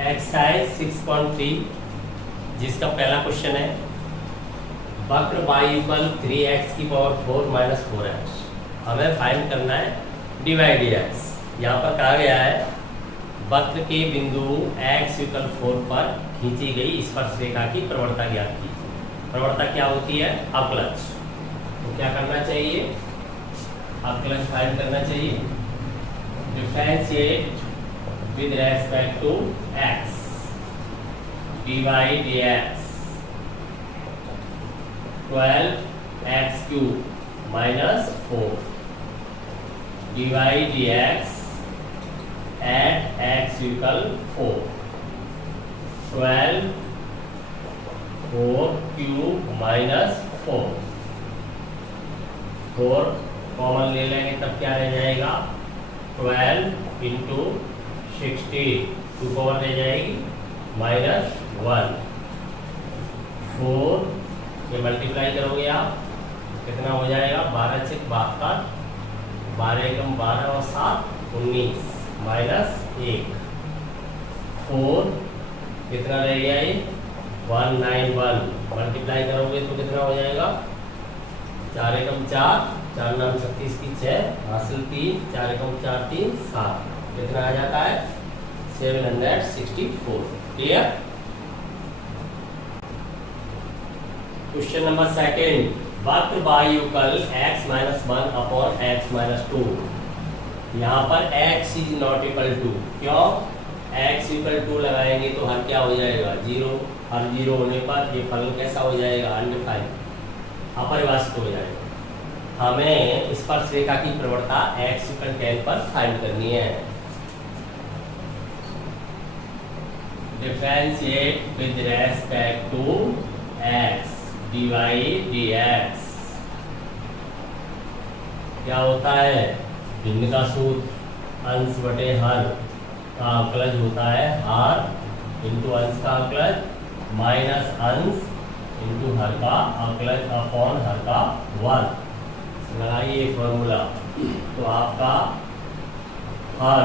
Exercise 6.3 जिसका पहला question है वक्र y इक्वल 3x की पावर 4 माइनस 4x। हमें फाइंड करना है dy dx। यहाँ पर कहा गया है वक्र के बिंदु x इक्वल 4 पर खींची गई स्पर्श रेखा की प्रवणता ज्ञात कीजिए। प्रवणता क्या होती है? अवकलज। तो क्या करना चाहिए? अवकलज फाइंड करना चाहिए। Differentiate with respect to x dy dx 12x cube minus 4 dy dx at x equal 4 12 4 cube minus 4 4 common ले लेंगे तब क्या रह जाएगा 12 इंटू 60 टू पावर रह जाएगी माइनस 1 4 ये मल्टीप्लाई करोगे आप कितना हो जाएगा 12 से 72 12 एकम 12 और 7 19 माइनस 1 4 कितना रह गया ये 191 मल्टीप्लाई करोगे तो कितना हो जाएगा 4 एकम 4 4 नाम 36 की 6 हासिल 3 4 एकम 4 3 7 कितना आ जाता है 764। क्लियर? क्वेश्चन नंबर सेकंड वक्र y equal x minus 1 upon x minus 2। यहाँ पर x is not equal to क्यों? x इक्वल 2 लगाएंगे तो हर क्या हो जाएगा 0। हर 0 होने पर ये फलन कैसा हो जाएगा अनडिफाइंड अपरिभाषित हो जाएगा। हमें स्पर्श रेखा की प्रवणता x इक्वल 10 पर फाइंड करनी है। Differentiate with respect to x dy dx क्या होता है? भिन्न का सूत्र अंश बटे हर का अवकलज होता है हर इंटू अंश का अवकलज माइनस अंश इंटू हर का अवकलज अपॉन हर का वर्ग। लगाइए फॉर्मूला तो आपका हर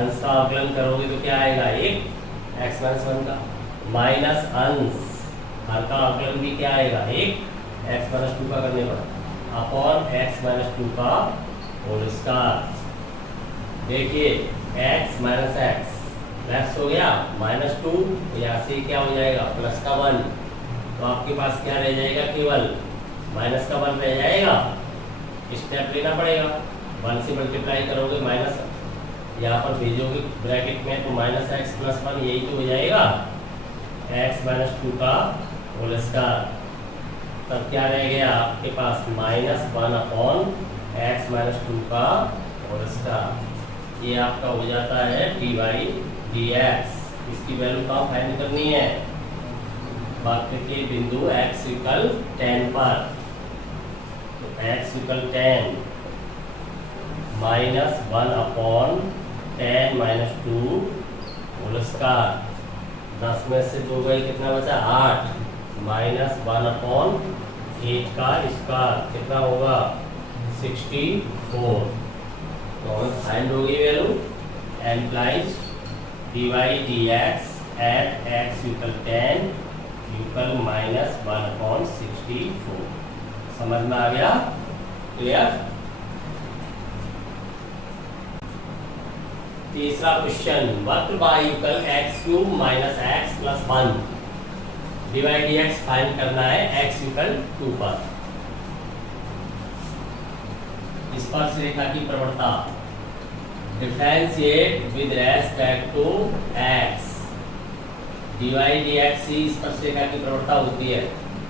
अंश का अवकलन करोगे तो क्या आएगा एक x माइनस 1 का माइनस अंश हर का अवकलन भी क्या आएगा एक x माइनस 2 का करने पर अपॉन x माइनस 2 का होल स्क्वायर। देखिए x माइनस एक्स प्लस हो गया माइनस 2 यहाँ से क्या हो जाएगा प्लस का 1 तो आपके पास क्या रह जाएगा केवल माइनस का 1 रह जाएगा। स्टेप लेना पड़ेगा 1 से मल्टीप्लाई करोगे माइनस यहाँ पर भेजोगे ब्रैकेट में तो माइनस एक्स प्लस 1 यही तो हो जाएगा x माइनस 2 का होल स्क्वायर। तब क्या रह गया आपके पास माइनस 1 अपॉन x माइनस 2 का होल स्क्वायर। ये आपका हो जाता है dy dx। इसकी वैल्यू कहाँ फाइंड करनी है? वक्र के बिंदु x इक्वल 10 पर। तो x equal 10 minus 1 upon 10 minus 2 whole square. 10 में से 2 गई कितना बचा 8 माइनस 1 अपॉन 8 का स्क्वायर कितना होगा 64। तो फाइंड होगी value implies dy dx at x equal 10 equal minus 1 upon 64। समझ में आ गया? क्लियर? तीसरा क्वेश्चन वक्र y equal x cube minus x plus 1 dy dx find करना है x इक्वल 2 पर। स्पर्श रेखा की प्रवणता differentiate with respect to x dy dx ही स्पर्श रेखा की प्रवणता होती है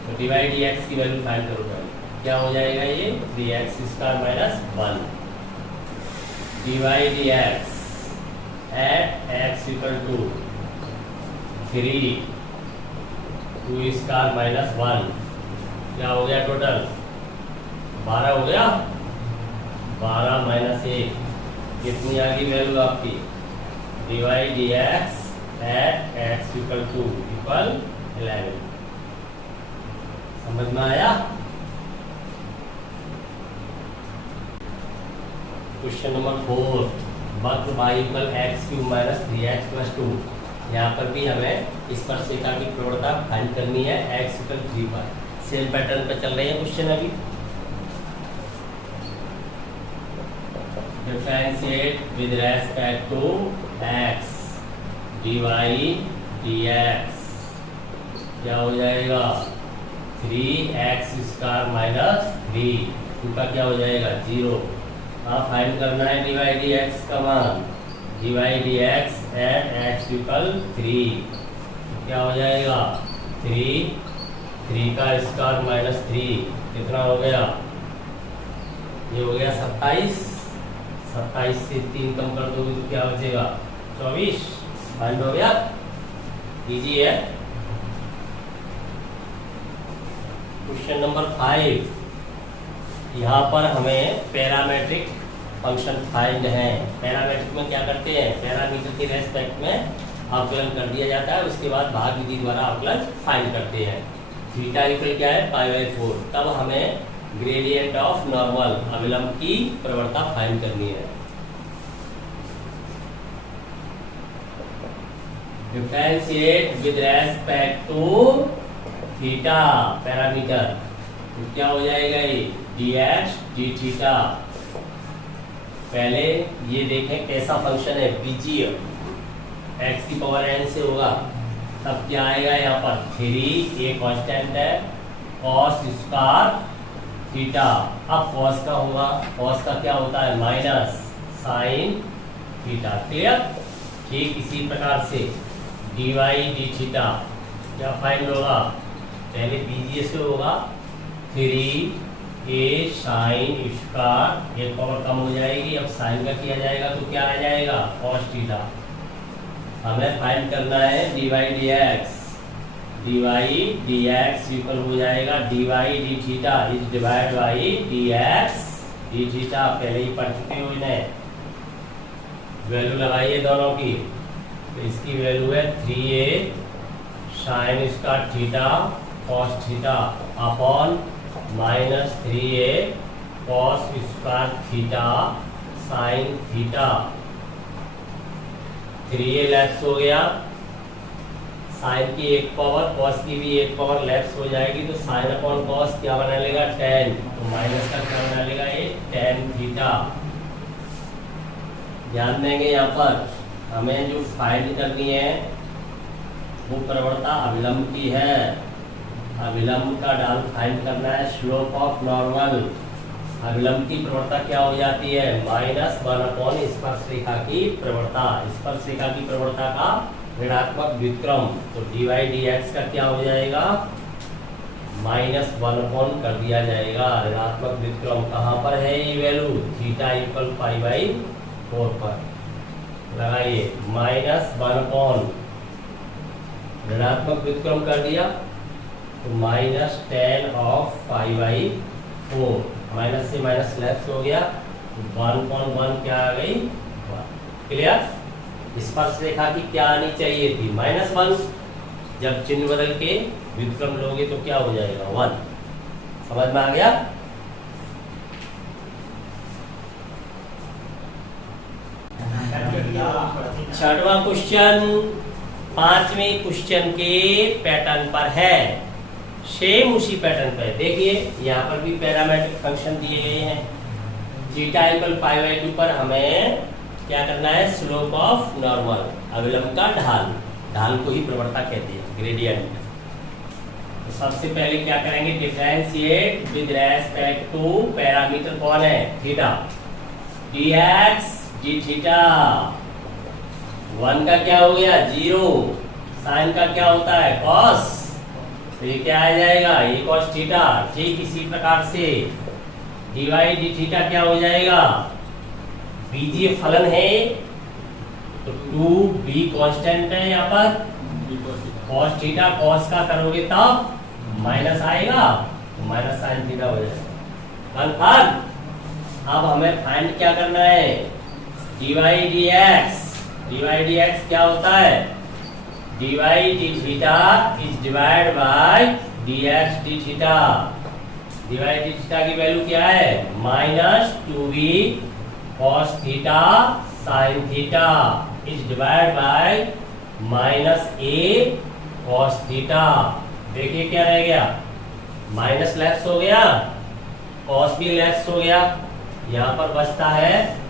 तो dy dx की वैल्यू फाइंड करोगे क्या हो जाएगा ये 3x square minus 1 dy dx at x equal to 3 2 square minus 1 क्या हो गया टोटल 12 हो गया 12 माइनस 1 कितनी आ गई वैल्यू आपकी dy dx at x equal to equal 11। समझ में आया? क्वेश्चन नंबर 4 वक्र y equal x cube minus 3x plus 2 यहाँ पर भी हमें स्पर्शरेखा की प्रवणता फाइंड करनी है x इक्वल 3 पर। सेम पैटर्न पे चल रही है क्वेश्चन अभी। Differentiate with respect to x dy dx क्या हो जाएगा 3x स्क्वायर माइनस 3 का क्या हो जाएगा 0। हाँ फाइंड करना है dy dx का मान, dy dx at x equal 3 क्या हो जाएगा 3 का स्क्वायर माइनस 3 कितना हो गया, ये हो गया 27 से 3 कम कर दोगे तो क्या बचेगा 24। फाइंड हो गया, इजी है। क्वेश्चन नंबर 5, यहाँ पर हमें पैरामेट्रिक फंक्शन फाइंड है। पैरामेट्रिक में क्या करते हैं, पैरामीटर के रेस्पेक्ट में अवकलन कर दिया जाता है, उसके बाद भाग विधि द्वारा अवकलन फाइंड करते हैं। थीटा इक्वल क्या है π/4, तब हमें ग्रेडियंट ऑफ नॉर्मल अविलंब की प्रवणता फाइंड करनी है। Differentiate with respect to theta parameter, तो क्या हो जाएगा ये dx d थीटा। पहले ये देखें कैसा फंक्शन है, बीजीय x की पावर n से होगा, तब क्या आएगा यहाँ पर 3 a कांस्टेंट है cos स्क्वायर थीटा। अब cos का होगा, cos का क्या होता है माइनस साइन थीटा। क्लियर। ठीक इसी प्रकार से dy d थीटा क्या फाइंड होगा, पहले बीजीय से होगा 3a साइन स्क्वायर, एक पावर कम हो जाएगी, अब साइन का किया जाएगा तो क्या आ जाएगा cos थीटा। हमें फाइंड करना है dy dx इक्वल हो जाएगा dy d theta is divide by dx d theta. पहले ही पढ़ चुके हो इन्हें, वैल्यू लगाइए दोनों की, तो इसकी वैल्यू है 3a sine square theta cos theta upon minus 3a cos square theta sine theta. 3a left हो गया, साइन की एक पावर cos की भी एक पावर लेफ्ट हो जाएगी, तो साइन अपॉन cos क्या बना लेगा tan, तो माइनस का क्या बना लेगा ये tan थीटा। ध्यान देंगे यहाँ पर हमें जो फाइंड करनी है वो प्रवणता अविलंब की है। अविलंब का ढाल फाइंड करना है, स्लोप ऑफ नॉर्मल। अविलंब की प्रवणता क्या हो जाती है -1/, स्पर्शरेखा की प्रवणता। स्पर्शरेखा की प्रवणता का ऋणात्मक व्युत्क्रम, तो dy dx का क्या हो जाएगा -1 कर दिया जाएगा। ऋणात्मक व्युत्क्रम कहाँ पर है, ये वैल्यू थीटा इक्वल π/4 पर लगाइए। -1 ऋणात्मक व्युत्क्रम कर दिया तो -tan ऑफ π/4, माइनस से माइनस लेफ्ट हो गया, 1/1 क्या आ गई 1। क्लियर। स्पर्शरेखा की क्या आनी चाहिए थी -1, जब चिन्ह बदल के व्युत्क्रम लोगे तो क्या हो जाएगा 1। समझ में आ गया। छठवां क्वेश्चन 5वें क्वेश्चन के पैटर्न पर है, सेम उसी पैटर्न पर। देखिए यहाँ पर भी पैरामेट्रिक फंक्शन दिए गए हैं। थीटा इक्वल π/2 पर हमें क्या करना है, स्लोप ऑफ नॉर्मल अविलंब का ढाल, ढाल को ही प्रवणता कहते हैं ग्रेडियंट। तो सबसे पहले क्या करेंगे, differentiate with respect to parameter कौन है थीटा, dx d थीटा। 1 का क्या हो गया 0, साइन का क्या होता है cos, तो ये क्या आ जाएगा ये cos थीटा। ठीक इसी प्रकार से dy d थीटा क्या हो जाएगा, बीजीय फलन है तो 2b कांस्टेंट है यहाँ पर, cos थीटा cos का करोगे तब माइनस आएगा तो माइनस साइन थीटा हो जाएगा। कन्फर्म। अब हमें फाइंड क्या करना है, dy dx क्या होता है, dy d theta is divide by dx d theta. dy d theta की वैल्यू क्या है -2b cos theta sin theta is divide by minus A cos theta. देखिए क्या रह गया, माइनस लेफ्ट हो गया, कॉस भी लेफ्ट हो गया, यहाँ पर बचता है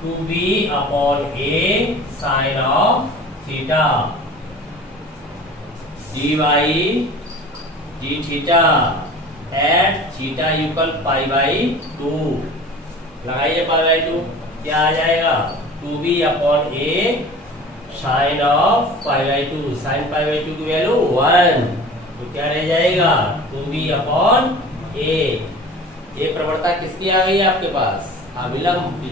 2b upon a sine of theta dy d theta at theta equal pi by 2। लगाइए पाई बाई 2, क्या आ जाएगा 2b upon a sine of pi by 2। Sine pi by 2 की वैल्यू 1, तो क्या रह जाएगा 2b अपॉन ए। ये प्रवणता किसकी आ गई है आपके पास, अभिलंब की,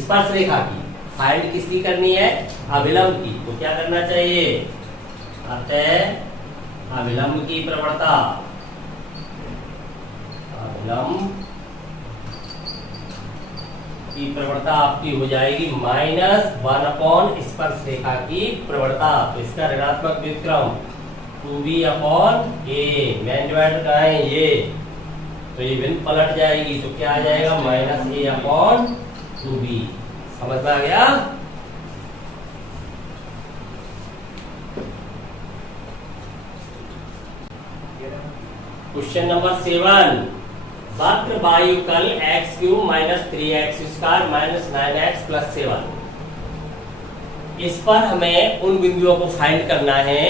स्पर्श रेखा की। फाइंड किसकी करनी है, अभिलंब की। तो क्या करना चाहिए, अतः अभिलंब की प्रवणता, अभिलंब की प्रवणता आपकी हो जाएगी -1 अपॉन स्पर्श रेखा की प्रवणता। तो इसका ऋणात्मक व्युत्क्रम 2b अपॉन ए, मेन डिवाइडर कहाँ है ये, तो ये बिंदु पलट जाएगी, तो क्या आ जाएगा -a अपॉन 2b। समझ में आ गया। क्वेश्चन नंबर 7, वक्र वायुकल x³ minus 3x² minus 9x plus 7। इस पर हमें उन बिंदुओं को फाइंड करना है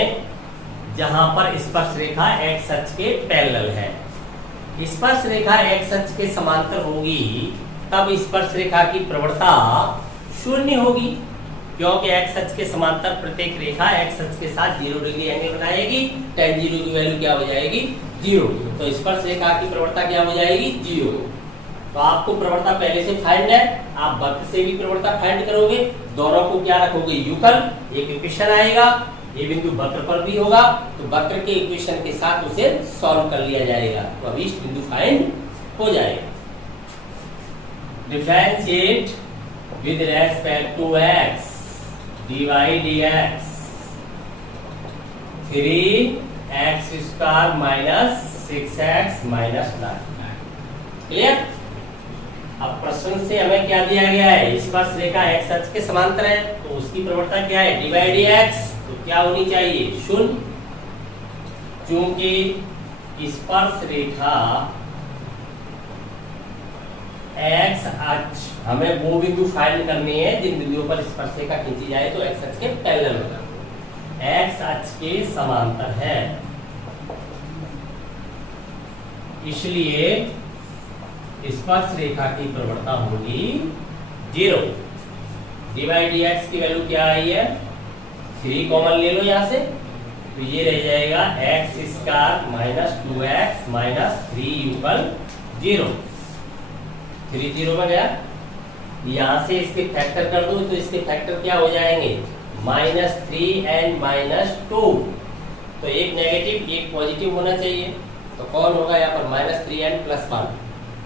जहां पर स्पर्श रेखा x अक्ष के पैरेलल है। स्पर्श रेखा x अक्ष के समांतर होगी तब स्पर्श रेखा की प्रवणता 0 होगी, क्योंकि x अक्ष के समांतर प्रत्येक रेखा x अक्ष के साथ 0 डिग्री एंगल बनाएगी। tan 0 की वैल्यू क्या हो जाएगी 0, तो स्पर्श रेखा की प्रवणता क्या हो जाएगी 0। तो आपको प्रवणता पहले से फाइंड है, आप वक्र से भी प्रवणता फाइंड करोगे, दोनों को क्या रखोगे युगल, एक इक्वेशन आएगा, ये बिंदु वक्र पर भी होगा, तो वक्र के इक्वेशन के साथ उसे सॉल्व कर लिया जाएगा, तो अब इष्ट बिंदु फाइंड हो जाएगा। Differentiate with respect to x dy dx 3x² minus 6x minus 9। Clear. अब प्रश्न से हमें क्या दिया गया है, स्पर्श रेखा x अक्ष के समांतर है, तो उसकी प्रवणता क्या है dy dx, तो क्या होनी चाहिए 0, क्योंकि स्पर्श रेखा x अक्ष, हमें वो बिंदु फाइंड करनी है जिन बिंदुओं पर स्पर्श रेखा खींची जाए तो x अक्ष के पैरेलल होगा, x अक्ष के समांतर है, इसलिए स्पर्श रेखा की प्रवणता होगी 0। dy dx की वैल्यू क्या आई है 3, कॉमन ले लो यहाँ से, तो ये रह जाएगा x² minus 2x minus 3 equal 0। 3 0 में गया, यहाँ से इसके फैक्टर कर दो, तो इसके फैक्टर क्या हो जाएंगे -3 एंड -2, तो एक नेगेटिव एक पॉजिटिव होना चाहिए, तो कौन होगा यहाँ पर -3 एंड +1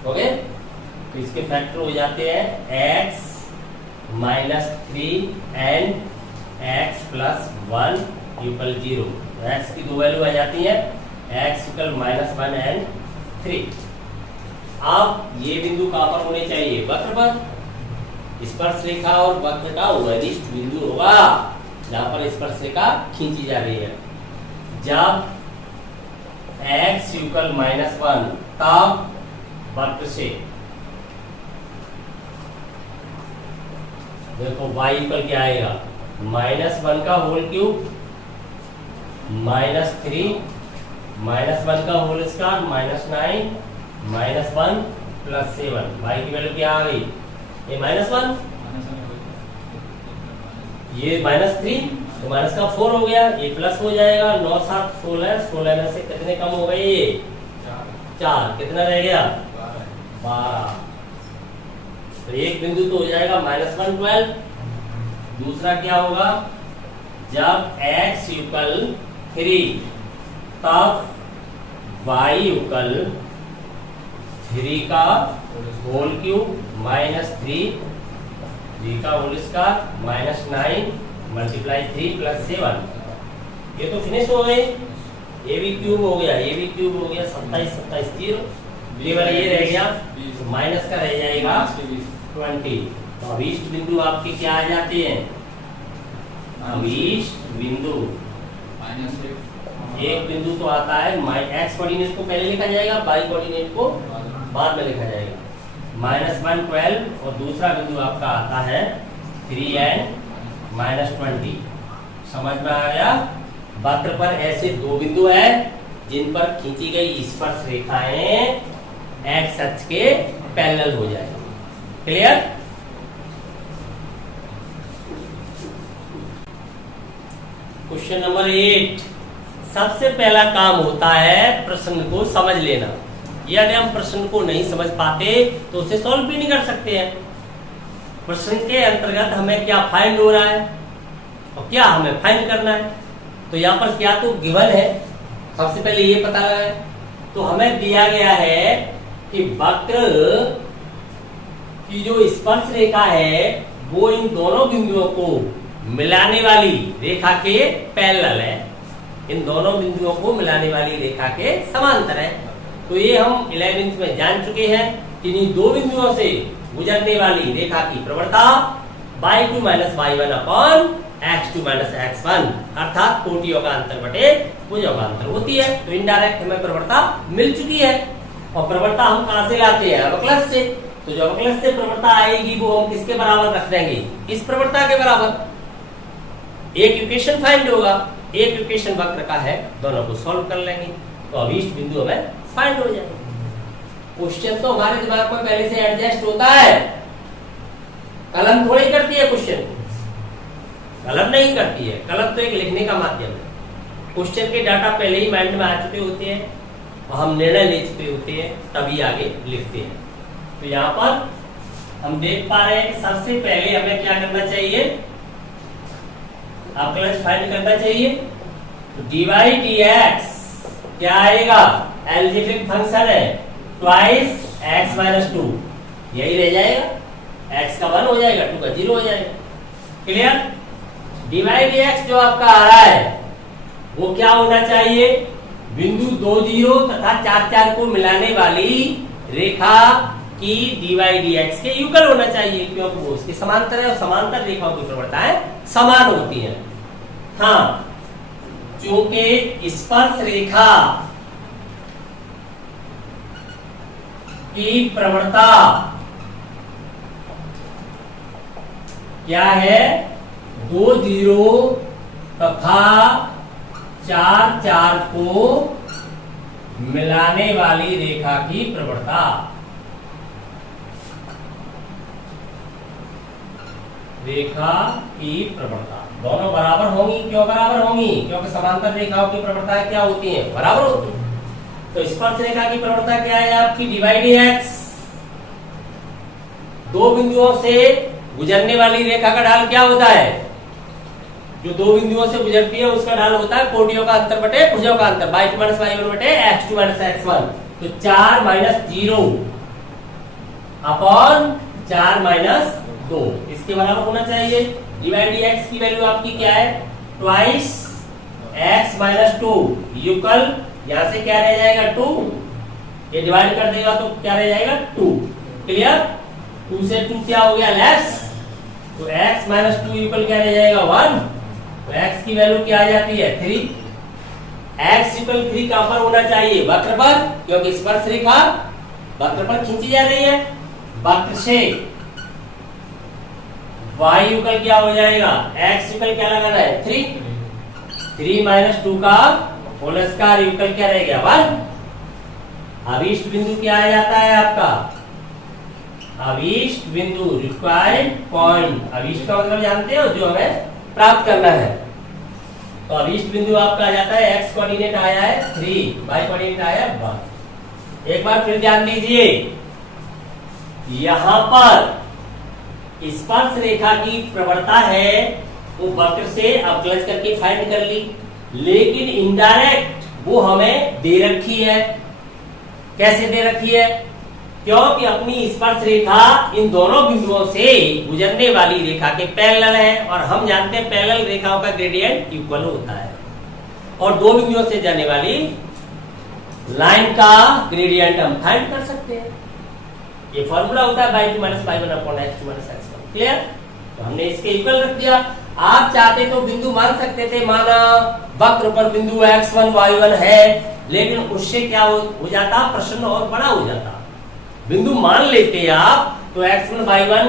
हो गए, तो इसके फैक्टर हो जाते हैं x -3 and x + 1 equal 0। x की दो वैल्यू आ जाती है, x इक्वल -1 एंड 3। अब ये बिंदु कहां पर होने चाहिए वक्र पर, स्पर्श रेखा और वक्र का वरिष्ठ बिंदु होगा जहां पर स्पर्श रेखा खींची जा रही है। जब x इक्वल -1 तब वक्र से देखो y इक्वल क्या आएगा -1 का होल क्यूब -3 -1 का होल स्क्वायर -9 -1 + 7। y की वैल्यू क्या आ गई, ये -1, ये -3, तो माइनस का 4 हो गया, ये प्लस हो जाएगा, 9 7 16, 16 में से कितने कम हो गए ये 4, कितना रह गया 12। तो एक बिंदु तो हो जाएगा -1 12। दूसरा क्या होगा, जब x इक्वल 3 तब y इक्वल 3 का होल क्यूब -3 3 का होल स्क्वायर -9 मल्टीप्लाई 3 + 7। ये तो फिनिश हो गए, ये भी क्यूब हो गया, ये भी क्यूब हो गया, 27 27 0, ये वाला ये रह गया, तो माइनस का रह जाएगा 20। तो अब इष्ट बिंदु आपके क्या आ जाते हैं अभीष्ट बिंदु एक बिंदु तो आता है एक्स कोऑर्डिनेट को पहले लिखा जाएगा, वाई कोऑर्डिनेट को बाद में लिखा जाएगा। -1 12 और दूसरा बिंदु आपका आता है 3n -20। समझ में आ गया? वक्र पर ऐसे दो बिंदु हैं जिन पर खींची गई स्पर्श रेखाएं एक्स अक्ष के पैरेलल हो जाएगी। क्लियर? Question number 8। सबसे पहला काम होता है प्रश्न को समझ लेना। यदि हम प्रश्न को नहीं समझ पाते तो उसे सॉल्व भी नहीं कर सकते हैं। प्रश्न के अंतर्गत हमें क्या फाइंड हो रहा है और क्या हमें फाइंड करना है। तो यहाँ पर क्या तो गिवन है, सबसे पहले ये पता लगाए। तो हमें दिया गया है कि वक्र की जो स्पर्श रेखा है वो इन दोनों बिंदुओं को मिलाने वाली रेखा के पैरेलल है, इन दोनों बिंदुओं को मिलाने वाली रेखा के समांतर है। तो ये हम 11th में जान चुके हैं कि इन दो बिंदुओं से गुजरने वाली रेखा की प्रवणता y2 - y1 upon x2 - x1 अर्थात कोटियों का अंतर बटे भुजों का अंतर होती है। तो इनडायरेक्ट हमें प्रवणता मिल चुकी है। और प्रवणता हम कहां से लाते हैं? अवकलज से। तो जो अवकलज से प्रवणता आएगी वो हम किसके बराबर रख देंगे? इस प्रवणता के बराबर। एक इक्वेशन फाइंड होगा, एक इक्वेशन वक्र का है, दोनों को सॉल्व कर लेंगे तो अभीष्ट बिंदु हमें फाइंड हो जाएगा। क्वेश्चन तो हमारे दिमाग में पहले से एडजस्ट होता है, कलम थोड़ी करती है क्वेश्चन, कलम नहीं करती है। कलम तो एक लिखने का माध्यम है। क्वेश्चन के डाटा पहले ही माइंड में आ चुके होते हैं और हम निर्णय ले चुके होते हैं, तभी आगे लिखते हैं। तो यहाँ पर हम देख पा रहे हैं कि सबसे पहले हमें क्या करना चाहिए? अवकलज फाइंड करना चाहिए। तो dy dx क्या आएगा? एल्जेब्रिक फंक्शन है, ट्वाइस x - 2 यही रह जाएगा। x का 1 हो जाएगा, 2 का 0 हो जाएगा। क्लियर? dy dx जो आपका आ रहा है वो क्या होना चाहिए? बिंदु 2 0 तथा 4 4 को मिलाने वाली रेखा की dy dx के युगल होना चाहिए, क्योंकि वो उसके समांतर है और समांतर रेखाओं की प्रवणताएं समान होती हैं। हाँ, चूंकि स्पर्श रेखा की प्रवणता क्या है? 2 0 तथा 4 4 को मिलाने वाली रेखा की प्रवणता। रेखा की प्रवणता दोनों बराबर होंगी। क्यों बराबर होंगी? क्योंकि समांतर रेखाओं की प्रवणताएं क्या होती हैं? बराबर होती हैं। तो स्पर्श रेखा की प्रवणता क्या है आपकी? dy dx। दो बिंदुओं से गुजरने वाली रेखा का ढाल क्या होता है? जो दो बिंदुओं से गुजरती है उसका ढाल होता है कोटियों का अंतर बटे भुजों का अंतर, y2 - y1 बटे x2 - x1। तो 4 - 0 अपॉन 4 - 2 इसके बराबर होना चाहिए। dy dx की वैल्यू आपकी क्या है? ट्वाइस x - 2 युगल, यहां से क्या रह जाएगा? 2। ये डिवाइड कर देगा तो क्या रह जाएगा? 2। क्लियर? 2 से 2 क्या हो गया? लेस। तो x - 2 युगल क्या रह जाएगा? 1। तो x की वैल्यू क्या आ जाती है? 3। x = 3 कहां पर होना चाहिए? वक्र पर, क्योंकि स्पर्श रेखा वक्र पर खींची जा रही है। वक्र से y युगल क्या हो जाएगा? x युगल क्या लगाना है? 3। 3 - 2 का होल स्क्वायर युगल क्या रह गया? 1। अभीष्ट बिंदु क्या आ जाता है आपका? अभीष्ट बिंदु, रिक्वायर्ड पॉइंट। अभीष्ट का मतलब जानते हो? जो हमें प्राप्त करना है। तो अभीष्ट बिंदु आपका आ जाता है, x कोऑर्डिनेट आया है 3, y कोऑर्डिनेट आया है 1। एक बार फिर ध्यान दीजिए, यहां पर स्पर्श रेखा की प्रवणता है वो वक्र से अवकलज करके फाइंड कर ली, लेकिन इनडायरेक्ट वो हमें दे रखी है। कैसे दे रखी है? क्योंकि अपनी स्पर्श रेखा इन दोनों बिंदुओं से गुजरने वाली रेखा के पैरेलल है और हम जानते हैं पैरेलल रेखाओं का ग्रेडियंट इक्वल होता है, और दो बिंदुओं से जाने वाली लाइन का ग्रेडियंट हम फाइंड कर सकते हैं। ये फॉर्मूला होता है y2 - y1 upon x2 - x1। Clear? तो हमने इसके इक्वल रख दिया। आप चाहते तो बिंदु मान सकते थे, माना वक्र पर बिंदु x1 y1 है, लेकिन उससे क्या हो जाता, प्रश्न और बड़ा हो जाता। बिंदु मान लेते आप तो x1 y1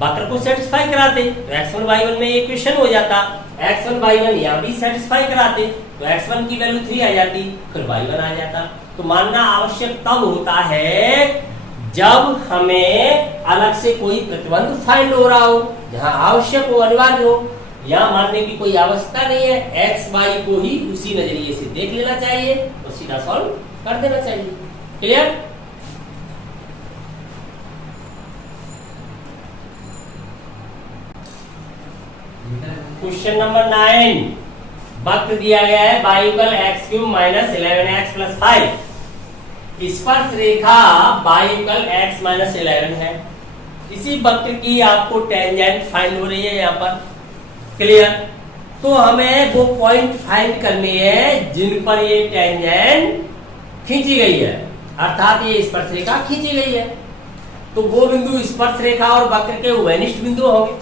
वक्र को सेटिस्फाई कराते, तो x1 y1 में इक्वेशन हो जाता, x1 y1 यहाँ भी सेटिस्फाई कराते तो x1 की वैल्यू 3 आ जाती, फिर y1 आ जाता। तो मानना आवश्यक तब होता है जब हमें अलग से कोई प्रतिबंध फाइंड हो रहा हो, जहां आवश्यक हो, अनिवार्य हो। यहाँ मानने की कोई आवश्यकता नहीं है, एक्स वाई को ही उसी नजरिए से देख लेना चाहिए और सीधा सॉल्व कर देना चाहिए। क्लियर? क्वेश्चन नंबर 9, वक्र दिया गया है बायुकल x³ माइनस 11x प्लस 5। स्पर्श रेखा बायुकल x माइनस 11 है। इसी वक्र की आपको टेंजेंट फाइंड हो रही है यहाँ पर। क्लियर? तो हमें वो पॉइंट फाइंड करने हैं जिन पर ये टेंजेंट खींची गई है, अर्थात ये स्पर्श रेखा खींची गई है। तो वो बिंदु स्पर्श रेखा और वक्र के उभयनिष्ठ बिंदु होंगे,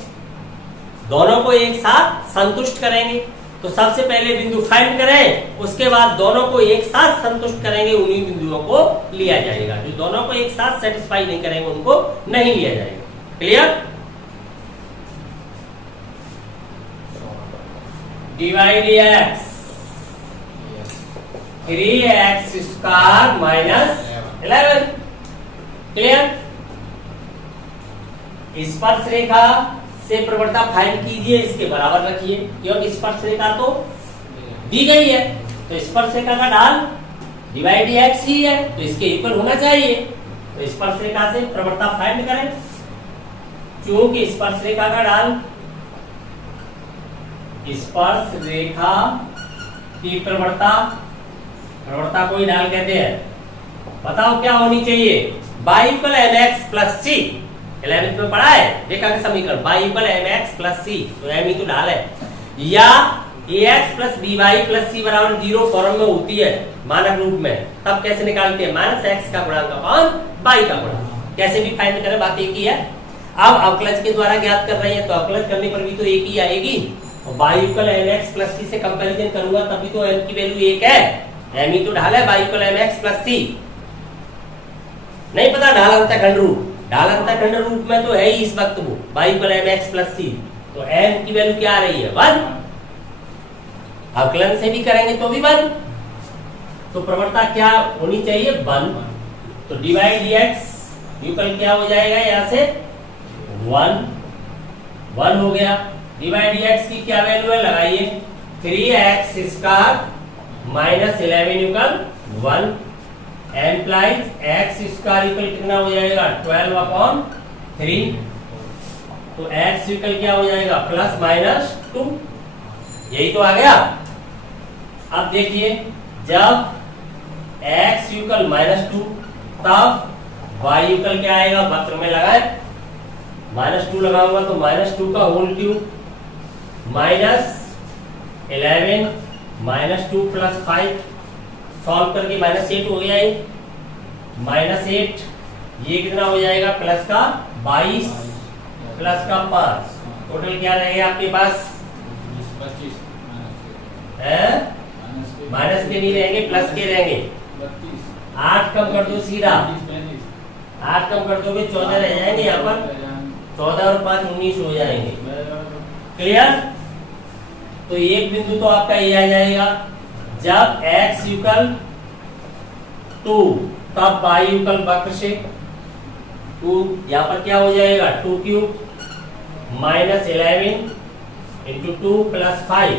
दोनों को एक साथ संतुष्ट करेंगे। तो सबसे पहले बिंदु फाइंड करें, उसके बाद दोनों को एक साथ संतुष्ट करेंगे, उन्हीं बिंदुओं को लिया जाएगा। जो दोनों को एक साथ सेटिस्फाई नहीं करेंगे उनको नहीं लिया जाएगा। Clear? Divide x 3x square minus 11। Clear? स्पर्श रेखा से प्रवणता फाइंड कीजिए, इसके बराबर रखिए, क्योंकि स्पर्श रेखा तो दी गई है, तो स्पर्श रेखा का ढाल डिवाइड x ही है, तो इसके इक्वल होना चाहिए। तो स्पर्श रेखा से प्रवणता फाइंड करें, क्योंकि स्पर्श रेखा का ढाल, स्पर्श रेखा की प्रवणता को ही ढाल कहते हैं। बताओ क्या होनी चाहिए? y equal mx plus c। 11th में पढ़ा है रेखा का समीकरण, y equal mx plus c, तो m ही तो ढाल है। या ax plus by plus c बराबर 0 फॉर्म में होती है मानक रूप में, तब कैसे निकालते हैं? माइनस x का गुणांक अपॉन y का गुणांक। कैसे भी फाइंड करें, बात एक ही है। अब अवकलज के द्वारा ज्ञात कर रहे हैं, तो अवकलज करने पर भी तो एक ही आएगी। और y equal mx plus c से कंपैरिजन करूंगा तभी तो m की वैल्यू एक है, m ही तो ढाल है, y equal mx plus c। नहीं पता ढाल अंतःखंड रूप, ढाल अंतःखंड रूप में तो है ही इस वक्त वो y equal mx plus c, तो m की वैल्यू क्या आ रही है? 1। अवकलन से भी करेंगे तो भी 1, तो प्रवणता क्या होनी चाहिए? 1। तो डिवाइड dx विकल्प क्या हो जाएगा? यहाँ से 1 हो गया। डिवाइड dx की क्या वैल्यू है? लगाइए, 3x square minus 11 equal 1 implies x square equal कितना हो जाएगा? 12 अपॉन 3। तो x इक्वल क्या हो जाएगा? Plus minus 2। यही तो आ गया। अब देखिए, जब x इक्वल माइनस 2 तब y इक्वल क्या आएगा? वक्र में लगाए, माइनस 2 लगाऊंगा तो माइनस 2 का whole cube minus 11 minus 2 plus 5, solve करके माइनस 8 हो गया ये, माइनस 8, ये कितना हो जाएगा? प्लस का 22 प्लस का 5, टोटल क्या रहेगा आपके पास? माइनस के नहीं रहेंगे, प्लस के रहेंगे। 8 कम कर दो सीधा, 8 कम कर दोगे 14 रह जाएंगे यहाँ पर, 14 और 5 19 हो जाएंगे। क्लियर? तो एक बिंदु तो आपका ये आ जाएगा, जब x इक्वल 2 तब y इक्वल वक्र से 2, यहाँ पर क्या हो जाएगा? 2 क्यूब माइनस 11 इंटू 2 प्लस 5।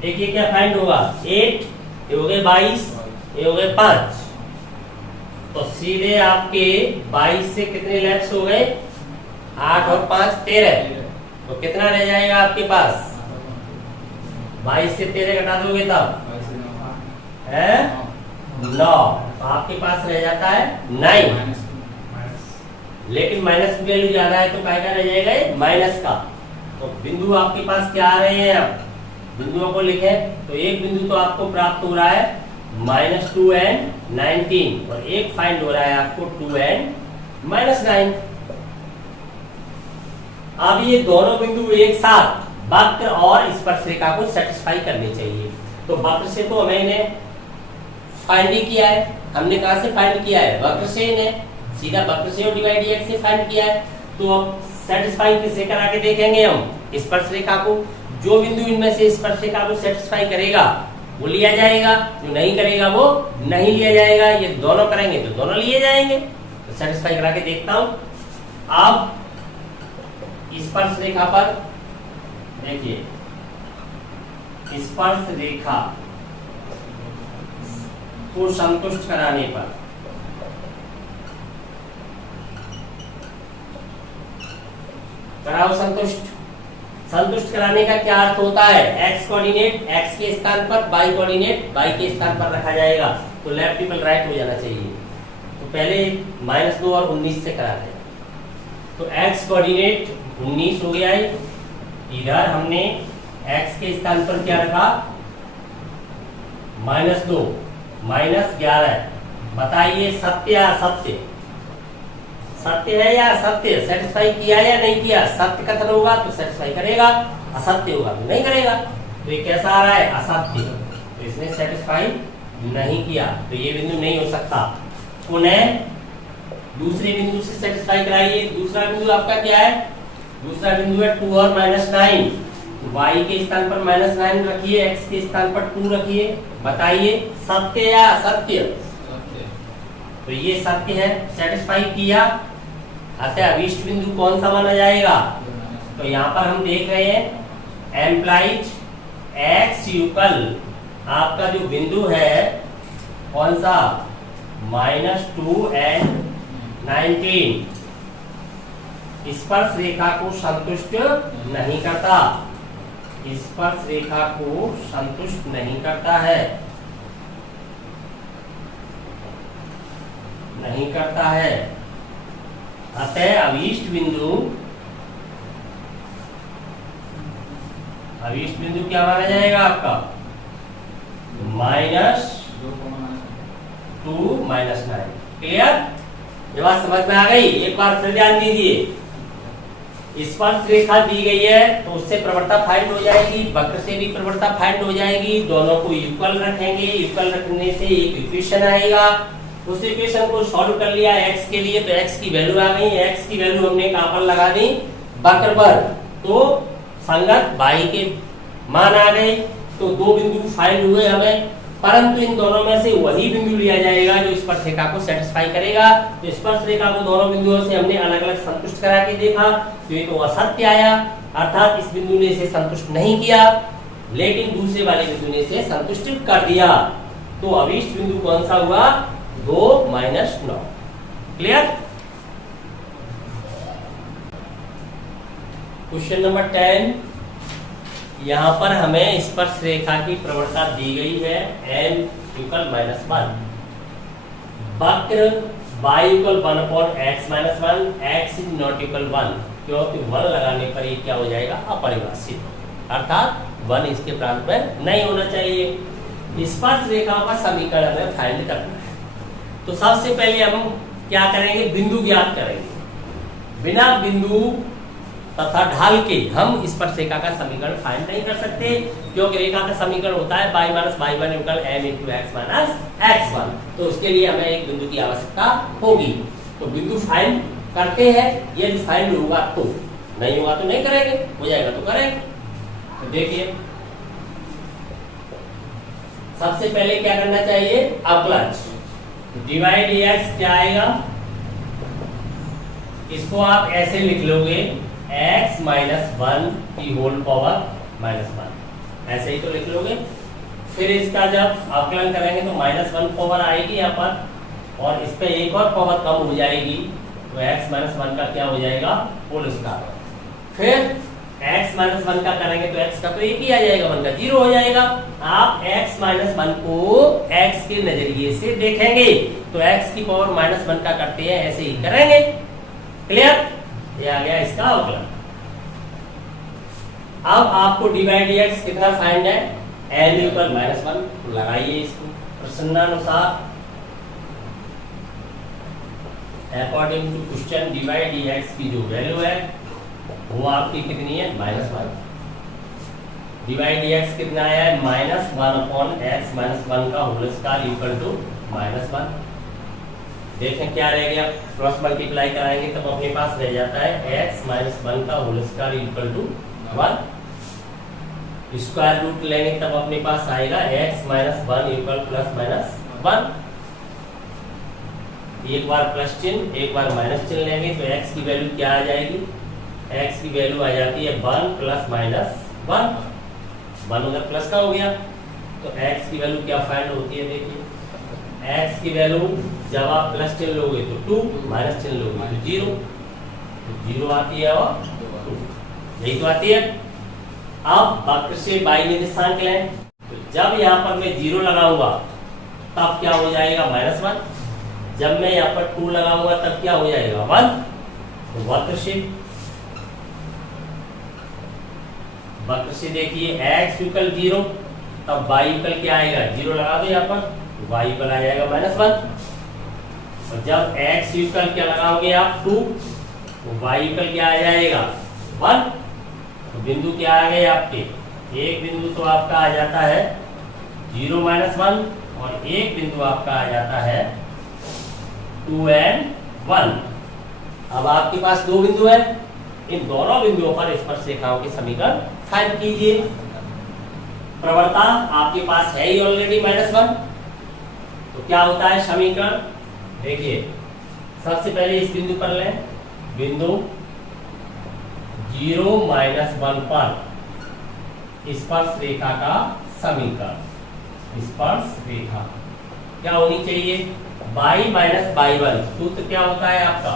देखिए क्या फाइंड होगा? 8, ये हो गए 22, ये हो गए 5। तो सीधे आपके 22 से कितने लैप्स हो गए? 8 और 5 13। तो कितना रह जाएगा आपके पास? 22 से 13 घटा दोगे तब है 9, तो आपके पास रह जाता है 9। लेकिन माइनस की वैल्यू ज्यादा है तो क्या रह जाएगा? माइनस का। तो बिंदु आपके पास क्या आ रहे हैं? अब बिंदुओं को लिखे, तो एक बिंदु तो आपको प्राप्त हो रहा है -2 and 19, और एक फाइंड हो रहा है आपको 2 and -9। अब ये दोनों बिंदु एक साथ वक्र और स्पर्शरेखा को सेटिस्फाई करनी चाहिए। तो वक्र से तो हमें फाइंड ही किया है, हमने कहां से फाइंड किया है, वक्र से ने सीधा वक्र से और डिवाइड dx से फाइंड किया है। तो अब सेटिस्फाई किसे करा के देखेंगे हम, स्पर्शरेखा को। जो बिंदु इनमें से स्पर्शरेखा को सेटिस्फाई करेगा वो लिया जाएगा, जो नहीं करेगा वो नहीं लिया जाएगा। ये दोनों करेंगे तो दोनों लिए जाएंगे। तो सेटिस्फाई करा के देखता हूं। अब स्पर्श रेखा पर देखिए, स्पर्श रेखा को संतुष्ट कराने पर कराओ संतुष्ट। संतुष्ट कराने का क्या अर्थ होता है, x कोऑर्डिनेट x के स्थान पर, y कोऑर्डिनेट y के स्थान पर रखा जाएगा। तो लेफ्ट इक्वल राइट हो जाना चाहिए। तो पहले -2 और 19 से करा दें। तो x कोऑर्डिनेट 19 हो गया है। इधर हमने x के स्थान पर क्या रखा, -2 -11। बताइए सत्य या असत्य, सत्य है या असत्य, सेटिस्फाई किया या नहीं किया। सत्य कथन होगा तो सेटिस्फाई करेगा, असत्य होगा तो नहीं करेगा। तो ये कैसा आ रहा है, असत्य। तो इसने सेटिस्फाई नहीं किया, तो ये बिंदु नहीं हो सकता। पुनः दूसरे बिंदु से सेटिस्फाई कराइए। दूसरा बिंदु आपका क्या है, दूसरा बिंदु है 2 और -9। y के स्थान पर -9 रखिए, x के स्थान पर 2 रखिए। बताइए सत्य या असत्य। तो ये सत्य है, सेटिस्फाई किया। अतः अभीष्ट बिंदु कौन सा माना जाएगा। तो यहाँ पर हम देख रहे हैं एम्प्लाइज x इक्वल आपका जो बिंदु है कौन सा, -2 and 19 स्पर्श रेखा को संतुष्ट नहीं करता, स्पर्श रेखा को संतुष्ट नहीं करता है, नहीं करता है। अतः अभीष्ट बिंदु क्या माना जाएगा आपका, -2 -9। क्लियर, ये बात समझ में आ गई। एक बार फिर ध्यान दीजिए, स्पर्श रेखा दी गई है तो उससे प्रवणता फाइंड हो जाएगी, वक्र से भी प्रवणता फाइंड हो जाएगी। दोनों को इक्वल रखेंगे, इक्वल रखने से एक इक्वेशन आएगा। उस इक्वेशन को सॉल्व कर लिया x के लिए, तो x की वैल्यू आ गई। x की वैल्यू हमने कहां पर लगा दी, वक्र पर। तो संगत y के मान आ गए। तो दो बिंदु फाइंड हुए हमें, परंतु इन दोनों में से वही बिंदु लिया जाएगा जो स्पर्श रेखा को सेटिस्फाई करेगा। तो स्पर्श रेखा को दोनों बिंदुओं से हमने अलग अलग संतुष्ट करा के देखा, तो ये तो असत्य आया, अर्थात इस बिंदु ने इसे संतुष्ट नहीं किया, लेकिन दूसरे वाले बिंदु ने इसे संतुष्ट कर दिया। तो अभीष्ट बिंदु कौन सा हुआ, 2 -9। क्लियर। क्वेश्चन नंबर 10, यहाँ पर हमें स्पर्श रेखा की प्रवणता दी गई है n = -1, वक्र y = 1/x-1, x is not equal 1, क्योंकि 1 लगाने पर ये क्या हो जाएगा, अपरिभाषित, अर्थात 1 इसके प्रांत में नहीं होना चाहिए। स्पर्श रेखा का समीकरण हमें फाइंड करना है। तो सबसे पहले हम क्या करेंगे, बिंदु ज्ञात करेंगे। बिना बिंदु तथा ढाल के हम स्पर्श रेखा का समीकरण फाइंड नहीं कर सकते, क्योंकि रेखा का समीकरण होता है y - y1 = m × x - x1। तो उसके लिए हमें एक बिंदु की आवश्यकता होगी। तो बिंदु फाइंड करते हैं, यदि फाइंड होगा तो, नहीं होगा तो नहीं करेंगे, हो जाएगा तो करेंगे। तो देखिए सबसे पहले क्या करना चाहिए, अवकलज। डिवाइड dx क्या आएगा, इसको आप ऐसे लिख लोगे x - 1 की होल पावर -1, ऐसे ही तो लिख लोगे। फिर इसका जब अवकलन करेंगे तो -1 पावर आएगी यहाँ पर, और इस पे एक और पावर कम हो जाएगी, तो x - 1 का क्या हो जाएगा, होल स्क्वायर। फिर x - 1 का करेंगे तो x का तो एक ही आ जाएगा, 1 का 0 हो जाएगा। आप x - 1 को x के नजरिए से देखेंगे, तो x की पावर -1 का करते हैं, ऐसे ही करेंगे। क्लियर, ये आ गया इसका अवकलन। अब आपको डिवाइड dx कितना फाइंड है, n = -1 लगाइए इसको प्रश्नानुसार। According to question divide dx की जो वैल्यू है वो आपकी कितनी है, -1। डिवाइड एक्स कितना आया है -1/x-1 का होल स्क्वायर इक्वल टू -1। देखें क्या रह गया, क्रॉस मल्टीप्लाई कराएंगे तब अपने पास रह जाता है x-1 का whole square equal to 1। Square root लेंगे तब अपने पास आएगा x-1 इक्वल +-1। एक बार प्लस चिन्ह एक बार माइनस चिन्ह लेंगे तो x की वैल्यू क्या आ जाएगी, x की वैल्यू आ जाती है 1 + -1। 1 उधर प्लस का हो गया तो x की वैल्यू क्या फाइंड होती है, देखिए x की वैल्यू जब आप प्लस चिन्ह लोगे तो 2, माइनस चिन्ह लोगे तो 0, तो 0 आती है और 2, यही तो आती है। अब वक्र से बाई निर्देशांक लें तो जब यहाँ पर मैं 0 लगाऊंगा तब क्या हो जाएगा -1, जब मैं यहाँ पर 2 लगाऊंगा तब क्या हो जाएगा 1। तो वक्र से देखिए x इक्वल 0 तब y इक्वल क्या आएगा, 0 लगा दो यहाँ पर तो y इक्वल आ जाएगा -1। और जब x इक्वल क्या लगाओगे आप 2 तो y इक्वल क्या आ जाएगा 1। तो बिंदु क्या आ गए आपके, एक बिंदु तो आपका आ जाता है 0 - 1 और एक बिंदु आपका आ जाता है 2 और 1। अब आपके पास दो बिंदु है, इन दोनों बिंदुओं पर स्पर्शरेखाओं के समीकरण फाइंड कीजिए। प्रवणता आपके पास है ही ऑलरेडी -1, तो क्या होता है समीकरण, देखिए सबसे पहले इस बिंदु पर लें, बिंदु 0 - 1 पर स्पर्श रेखा का समीकरण। स्पर्श रेखा क्या होनी चाहिए, y - y1। सूत्र क्या होता है आपका,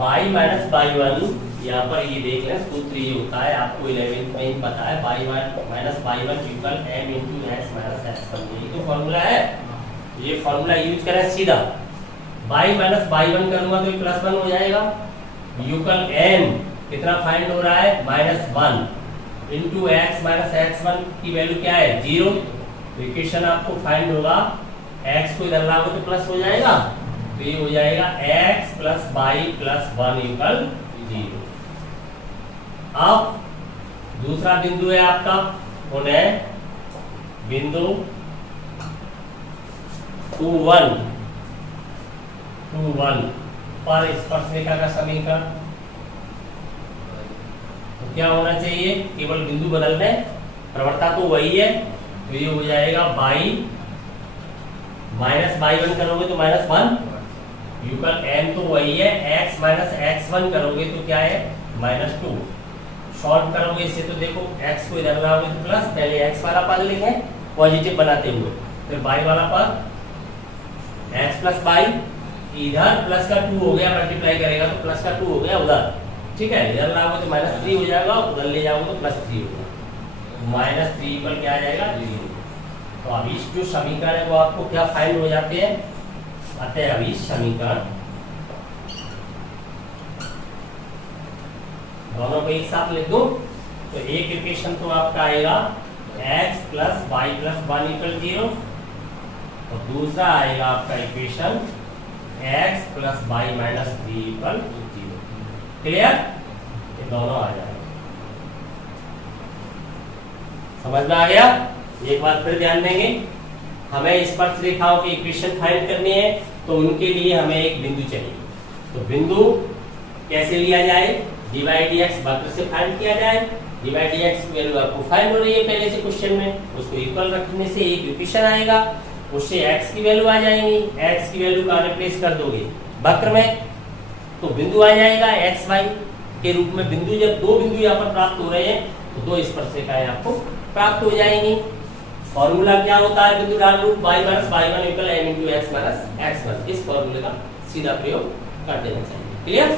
y - y1, यहाँ पर ये देख लें सूत्र ये होता है, आपको 11th में ही पता है, y - y1 equal m × x - x1। यही तो फॉर्मूला है, ये फॉर्मूला यूज करें सीधा। y - y1 करूंगा तो ये +1 हो जाएगा, इक्वल m कितना फाइंड हो रहा है -1 × x - x1 की वैल्यू क्या है 0। तो इक्वेशन आपको फाइंड होगा, x को इधर लाओगे तो प्लस हो जाएगा, तो ये हो जाएगा x + y + 1 इक्वल 0। अब दूसरा बिंदु है आपका, उन्हें बिंदु 2, 1 पर स्पर्शरेखा का समीकरण। तो क्या होना चाहिए, केवल बिंदु बदल दें, प्रवणता तो वही है, तो ये हो जाएगा y - y1 करोगे तो -1 इक्वल m तो वही है, x - x1 करोगे तो क्या है -2। शॉर्ट करोगे इससे तो देखो x को इधर लाओगे तो प्लस, पहले x वाला पद लिखे पॉजिटिव बनाते हुए, फिर y वाला पद x + y, इधर प्लस का 2 हो गया, मल्टीप्लाई करेगा तो प्लस का 2 हो गया उधर, ठीक है, इधर लाओगे तो -3 हो जाएगा, उधर ले जाओगे तो +3 होगा, -3 इक्वल क्या आ जाएगा 0। तो अब इस जो समीकरण है वो आपको क्या फाइंड हो जाते हैं, अतः अब इस समीकरण दोनों को एक साथ लिख दो तो एक इक्वेशन तो आपका आएगा x + y + 1 इक्वल 0 और दूसरा आएगा आपका equation x + y - 3 equal 0। Clear, ये दोनों आ जाएगा, समझ में आ गया। एक बार फिर ध्यान देंगे, हमें स्पर्श रेखाओं की इक्वेशन फाइंड करनी है तो उनके लिए हमें एक बिंदु चाहिए। तो बिंदु कैसे लिया जाए, dy/dx वक्र से फाइंड किया जाए। dy/dx की वैल्यू आपको फाइंड हो रही है पहले से क्वेश्चन में, उसको इक्वल रखने से एक इक्वेशन आएगा, उससे x की वैल्यू आ जाएगी, x की वैल्यू का रिप्लेस कर दोगे वक्र में तो बिंदु आ जाएगा x y के रूप में। बिंदु जब दो बिंदु यहाँ पर प्राप्त हो रहे हैं तो दो स्पर्शरेखाएं आपको प्राप्त हो जाएंगी। फॉर्मूला क्या होता है, बिंदु डाल रूप y - y1 = m × x - x1। इस फॉर्मूले का सीधा प्रयोग कर देना चाहिए। क्लियर।